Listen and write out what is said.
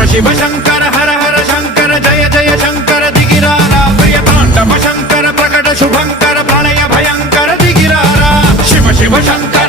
शिव शंकर हर हर शंकर जय जय शंकर दिगिरारा प्रिय तांडव शंकर प्रकट शुभंकर प्रलय भयंकर दिगिरारा शिव शिव शंकर